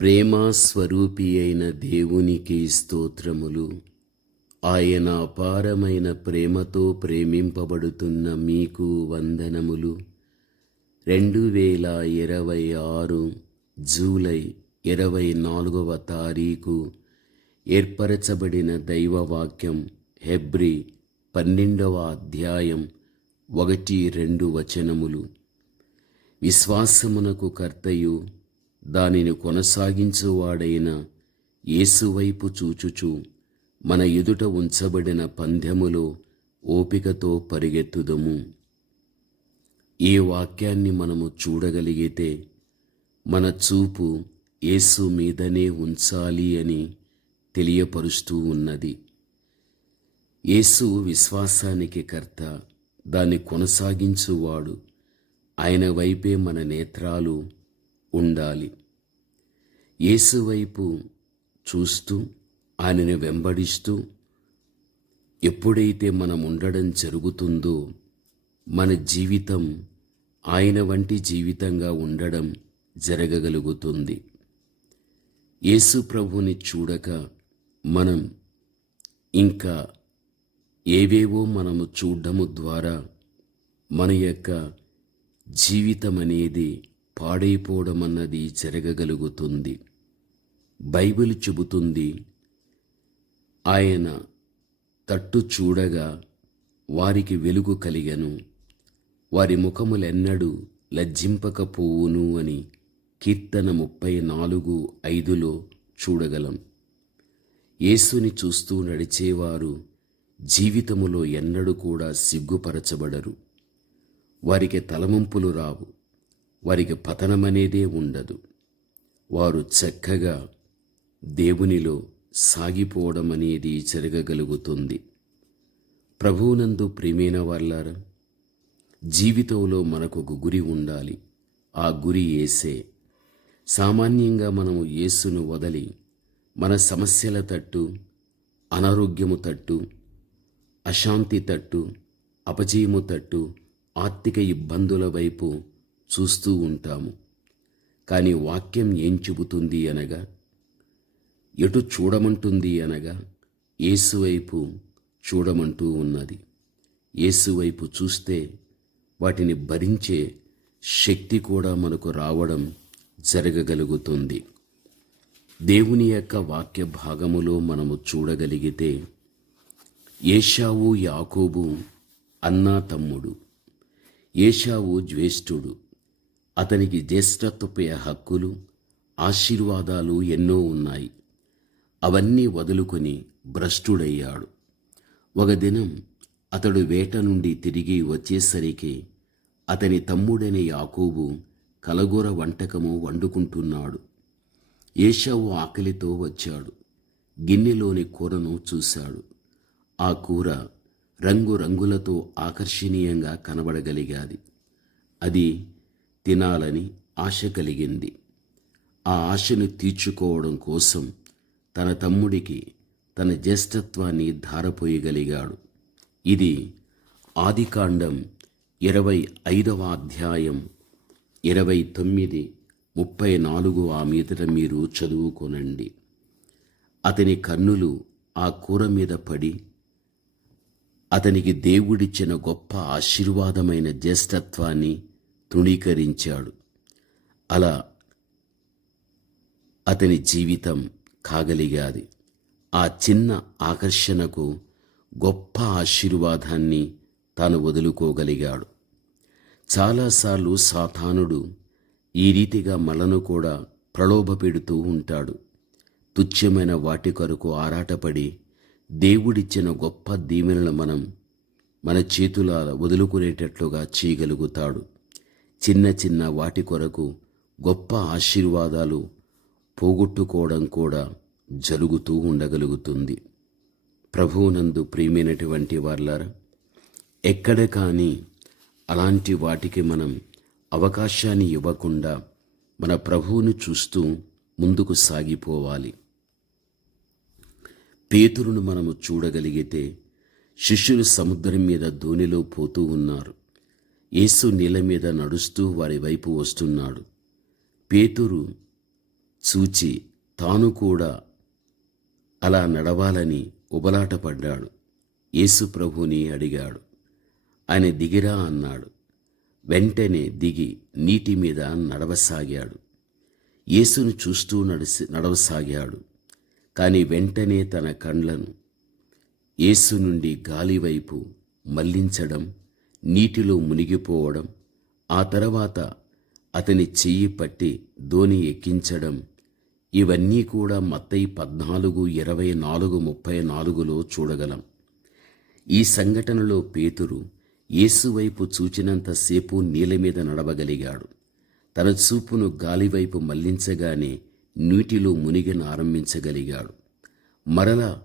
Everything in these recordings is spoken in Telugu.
ప్రేమ స్వరూపి అయిన దేవునికి స్తోత్రములు. ఆయన అపారమైన ప్రేమతో ప్రేమింపబడుతున్న మీకు వందనములు. 2026 జూలై 24వ తారీఖు ఏర్పరచబడిన దైవవాక్యం హెబ్రీ 12వ అధ్యాయం 1-2 వచనములు. విశ్వాసమునకు కర్తయు దానిని కొనసాగించువాడైన యేసువైపు చూచుచు మన ఎదుట ఉంచబడిన పందెములో ఓపికతో పరిగెత్తుదము. ఈ వాక్యాన్ని మనము చూడగలిగితే మన చూపు యేసు మీదనే ఉంచాలి అని తెలియపరుస్తూ ఉన్నది. యేసు విశ్వాసానికి కర్త, దాన్ని కొనసాగించువాడు. ఆయన వైపే మన నేత్రాలు ఉండాలి. యేసు వైపు చూస్తూ ఆయనను వెంబడిస్తూ ఎప్పుడైతే మనం ఉండడం జరుగుతుందో మన జీవితం ఆయన వంటి జీవితంగా ఉండడం జరగగలుగుతుంది. యేసు ప్రభుని చూడక మనం ఇంకా ఏవేవో మనము చూడడము ద్వారా మన యొక్క జీవితం అనేది పాడైపోవడం అన్నది జరగగలుగుతుంది. బైబిల్ చెబుతుంది, ఆయన తట్టు చూడగా వారికి వెలుగు కలిగెను, వారి ముఖములెన్నడూ లజ్జింపకపోవును అని కీర్తన 34:5లో చూడగలం. యేసుని చూస్తూ నడిచేవారు జీవితములో ఎన్నడూ కూడా సిగ్గుపరచబడరు. వారికి తలవంపులు రావు, వారికి పతనమనేదే ఉండదు. వారు చక్కగా దేవునిలో సాగిపోవడం అనేది జరగగలుగుతుంది. ప్రభువునందు ప్రియమైన వారలారా, జీవితంలో మనకు ఒక గురి ఉండాలి. ఆ గురి యేసే. సామాన్యంగా మనము యేసును వదలి మన సమస్యల తట్టు, అనారోగ్యము తట్టు, అశాంతి తట్టు, అపజయము తట్టు, ఆర్థిక ఇబ్బందుల వైపు చూస్తూ ఉంటాము. కానీ వాక్యం ఏం చెబుతుంది అనగా, ఎటు చూడమంటుంది అనగా, యేసు వైపు చూడమంటూ ఉన్నది. యేసు వైపు చూస్తే వాటిని భరించే శక్తి కూడా మనకు రావడం జరగగలుగుతుంది. దేవుని యొక్క వాక్య భాగములో మనము చూడగలిగితే, ఏశావు యాకోబు అన్నా తమ్ముడు. ఏశావు జ్యేష్ఠుడు. అతనికి జ్యేష్ఠత్వపు హక్కులు, ఆశీర్వాదాలు ఎన్నో ఉన్నాయి. అవన్నీ వదులుకొని భ్రష్టుడయ్యాడు. ఒక దినం అతడు వేట నుండి తిరిగి వచ్చేసరికి అతని తమ్ముడైన యాకోబు కలగూర వంటకము వండుకుంటున్నాడు. ఏశావు ఆకలితో వచ్చాడు. గిన్నెలోని కూరను చూశాడు. ఆ కూర రంగురంగులతో ఆకర్షణీయంగా కనబడగలిగాది. అది తినాలని ఆశ కలిగింది. ఆ ఆశను తీర్చుకోవడం కోసం తన తమ్ముడికి తన జ్యేష్ఠత్వాన్ని ధారపోయగలిగాడు. ఇది ఆదికాండం 25వ అధ్యాయం 29, 34 ఆ మీదట మీరు చదువుకోనండి. అతని కన్నులు ఆ కూర మీద పడి అతనికి దేవుడిచ్చిన గొప్ప ఆశీర్వాదమైన జ్యేష్ఠత్వాన్ని తృణీకరించాడు. అలా అతని జీవితం కాగలిగాది. ఆ చిన్న ఆకర్షణకు గొప్ప ఆశీర్వాదాన్ని తాను వదులుకోగలిగాడు. చాలాసార్లు సాతానుడు ఈ రీతిగా మనను కూడా ప్రలోభపెడుతూ ఉంటాడు. తుచ్చమైన వాటి కొరకు ఆరాటపడి దేవుడిచ్చిన గొప్ప దీవెనలు మన చేతుల వదులుకునేటట్లుగా చేయగలుగుతాడు. చిన్న చిన్న వాటి కొరకు గొప్ప ఆశీర్వాదాలు పోగొట్టుకోవడం కూడా జరుగుతూ ఉండగలుగుతుంది. ప్రభువునందు ప్రియమైనటువంటి వారలారా, ఎక్కడ కానీ అలాంటి వాటికి మనం అవకాశాన్ని ఇవ్వకుండా మన ప్రభువును చూస్తూ ముందుకు సాగిపోవాలి. పేతురును మనము చూడగలిగితే శిష్యులు సముద్రం మీద దోణిలో పోతూ ఉన్నారు. యేసు నీళ్ళ మీద నడుస్తూ వారి వైపు వస్తున్నాడు. పేతురు చూచి తాను కూడా అలా నడవాలని ఉబలాటపడ్డాడు. యేసు ప్రభుని అడిగాడు. ఆయన దిగిరా అన్నాడు. వెంటనే దిగి నీటి మీద నడవసాగాడు. యేసును చూస్తూ నడవసాగాడు. కాని వెంటనే తన కండ్లను యేసు నుండి గాలివైపు మళ్లించడం, నీటిలో మునిగిపోవడం, ఆ తర్వాత అతని చెయ్యి పట్టి దోణి ఎక్కించడం, ఇవన్నీ కూడా మత్తయి 14:24-34లో చూడగలం. ఈ సంఘటనలో పేతురు యేసు వైపు చూచినంతసేపు నీళ్ళ మీద నడవగలిగాడు. తన చూపును గాలివైపు మళ్లించగానే నీటిలో మునిగినారంభించగలిగాడు. మరలా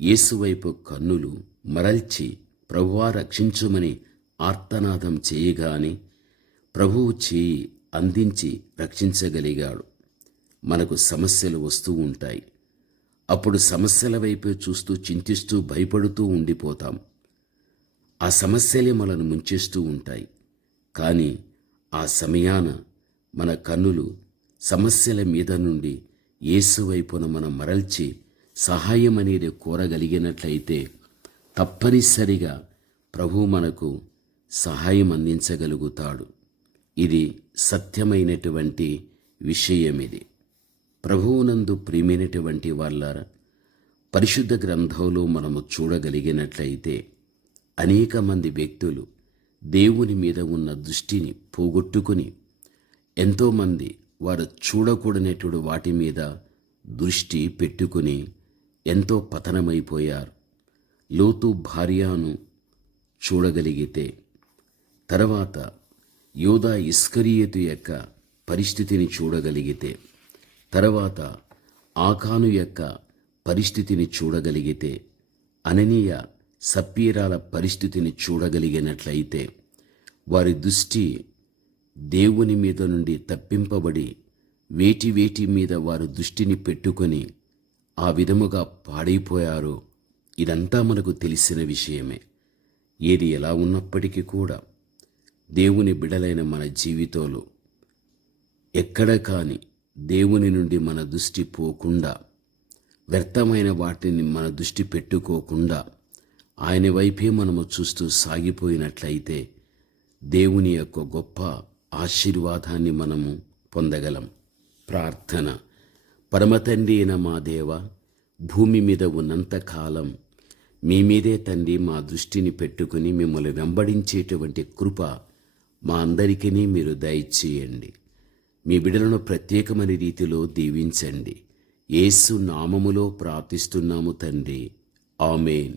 యేసువైపు కన్నులు మరల్చి ప్రభువా రక్షించుమని ఆర్తనాదం చేయగానే ప్రభువు చేయి అందించి రక్షించగలిగాడు. మనకు సమస్యలు వస్తూ ఉంటాయి. అప్పుడు సమస్యల వైపే చూస్తూ చింతిస్తూ భయపడుతూ ఉండిపోతాం. ఆ సమస్యలే మనను ముంచేస్తూ ఉంటాయి. కానీ ఆ సమయాన మన కన్నులు సమస్యల మీద నుండి యేసు వైపున మనం మరల్చి సహాయం అనేది కోరగలిగినట్లయితే తప్పనిసరిగా ప్రభువు మనకు సహాయం అందించగలుగుతాడు. ఇది సత్యమైనటువంటి విషయమిది. ప్రభువునందు ప్రియమైనటువంటి వాళ్ళారా, పరిశుద్ధ గ్రంథంలో మనము చూడగలిగినట్లయితే అనేక మంది వ్యక్తులు దేవుని మీద ఉన్న దృష్టిని పోగొట్టుకుని ఎంతోమంది వారు చూడకూడనటువంటి వాటి మీద దృష్టి పెట్టుకుని ఎంతో పతనమైపోయారు. లోతు భార్యను చూడగలిగితే, తర్వాత యూదా ఇస్కరియోతు యొక్క పరిస్థితిని చూడగలిగితే, తర్వాత ఆకాను యొక్క పరిస్థితిని చూడగలిగితే, అననీయ సప్పీరాల పరిస్థితిని చూడగలిగినట్లయితే వారి దృష్టి దేవుని మీద నుండి తప్పింపబడి వేటి మీద వారు దృష్టిని పెట్టుకొని ఆ విధముగా పాడైపోయారో ఇదంతా మనకు తెలిసిన విషయమే. ఏది ఎలా ఉన్నప్పటికీ కూడా దేవుని బిడలైన మన జీవితంలో ఎక్కడ కాని దేవుని నుండి మన దృష్టి పోకుండా, వ్యర్థమైన వాటిని మన దృష్టి పెట్టుకోకుండా ఆయన వైపే మనము చూస్తూ సాగిపోయినట్లయితే దేవుని యొక్క గొప్ప ఆశీర్వాదాన్ని మనము పొందగలం. ప్రార్థన. పరమతండ్రి అయిన మా దేవ, భూమి మీద ఉన్నంతకాలం మీ మీదే తండ్రి మా దృష్టిని పెట్టుకుని మిమ్మల్ని వెంబడించేటువంటి కృప మా అందరికీ మీరు దయచేయండి. మీ బిడ్డలను ప్రత్యేకమైన రీతిలో దీవించండి. యేసు నామములో ప్రార్థిస్తున్నాము తండ్రి. ఆమేన్.